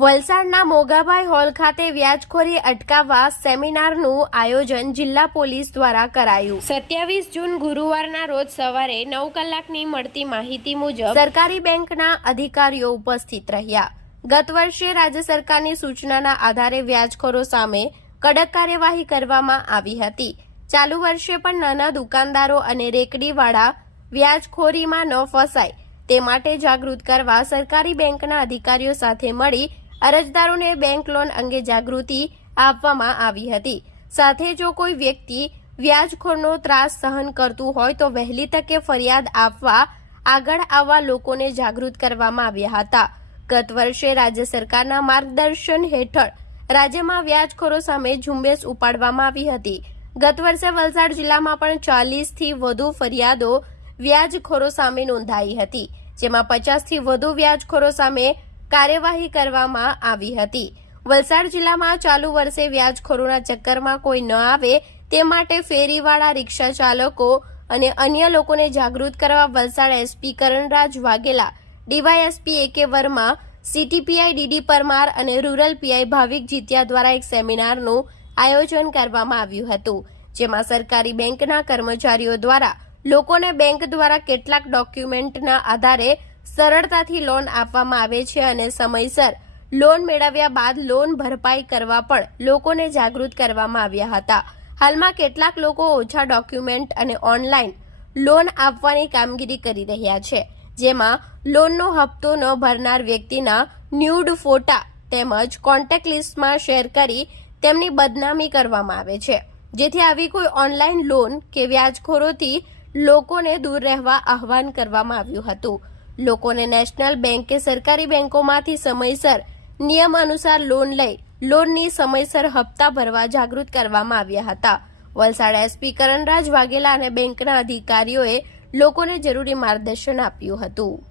વલસાડના મોગાભાઈ હોલ ખાતે વ્યાજખોરી અટકાવવા સેમિનારનું આયોજન જિલ્લા પોલીસ દ્વારા કરાયું. સત્યાવીસ જૂન ગુરુવારના રોજ સવારે નવ કલાકની મળતી માહિતી મુજબ સરકારી બેંકના અધિકારીઓ ઉપસ્થિત રહ્યા. ગત વર્ષે રાજ્ય સરકારની સૂચનાના આધારે વ્યાજખોરો સામે કડક કાર્યવાહી કરવામાં આવી હતી. ચાલુ વર્ષે પણ નાના દુકાનદારો અને રેકડીવાળા વ્યાજખોરીમાં ન ફસાય. તે માટે જાગૃત કરવા સરકારી બેંકના અધિકારીઓ સાથે મળી અરજદારોને બેંક લોન અંગે જાગૃતિ આપવામાં આવી હતી. સાથે જો કોઈ વ્યક્તિ વ્યાજખોરનો ત્રાસ સહન કરતું હોય તો વહેલી તકે ફરિયાદ આપવા આગળ આવવા લોકોને જાગૃત કરવામાં આવ્યા હતા. ગત વર્ષે રાજ્ય સરકારના માર્ગદર્શન હેઠળ રાજ્યમાં વ્યાજખોરો સામે ઝુંબેશ ઉપાડવામાં આવી હતી. ગત વર્ષે વલસાડ જિલ્લામાં પણ ચાલીસથી વધુ ફરિયાદો વ્યાજખોરો સામે નોંધાઈ હતી, જેમાં પચાસથી વધુ વ્યાજખોરો સામે કાર્યવાહી કરવામાં આવી હતી. વલસાડ જિલ્લામાં ચાલુ વર્ષે વ્યાજખોરોના ચક્કરમાં કોઈ ન આવે તે માટે ફેરીવાળા રિક્ષા ચાલકો અને અન્ય લોકોને જાગૃત કરવા Valsad SP Karanraj Vaghela, DYSP A K Verma, city PI DD Parmar અને રૂરલ પીઆઈ ભાવિક જીત્યા દ્વારા એક સેમિનારનું આયોજન કરવામાં આવ્યું હતું, જેમાં સરકારી બેંકના કર્મચારીઓ દ્વારા લોકોને બેંક દ્વારા કેટલાક ડોક્યુમેન્ટના આધારે સરળતાથી લોન આપવામાં આવે છે અને સમયસર લોન મેળવ્યા બાદ લોન ભરપાઈ કરવા પણ લોકોને જાગૃત કરવામાં આવ્યા હતા. હાલમાં કેટલાક લોકો ઓછા ડોક્યુમેન્ટ અને ઓનલાઈન લોન આપવાની કામગીરી કરી રહ્યા છે, જેમાં લોનનો હપ્તો ન ભરનાર વ્યક્તિના ન્યૂડ ફોટા તેમજ કોન્ટેક્ટ લિસ્ટમાં શેર કરી તેમની બદનામી કરવામાં આવે છે. જેથી આવી કોઈ ઓનલાઈન લોન કે વ્યાજખોરોથી લોકોને દૂર રહેવા આહવાન કરવામાં આવ્યું હતું. લોકોને નેશનલ બેંકે સરકારી બેંકોમાંથી સમયસર નિયમ અનુસાર લોન લઈ લોનની સમયસર હપ્તા ભરવા જાગૃત કરવામાં આવ્યા હતા. વલસાડ એસપી કરણરાજ વાઘેલા અને બેંકના અધિકારીઓએ લોકોને જરૂરી માર્ગદર્શન આપ્યું હતું.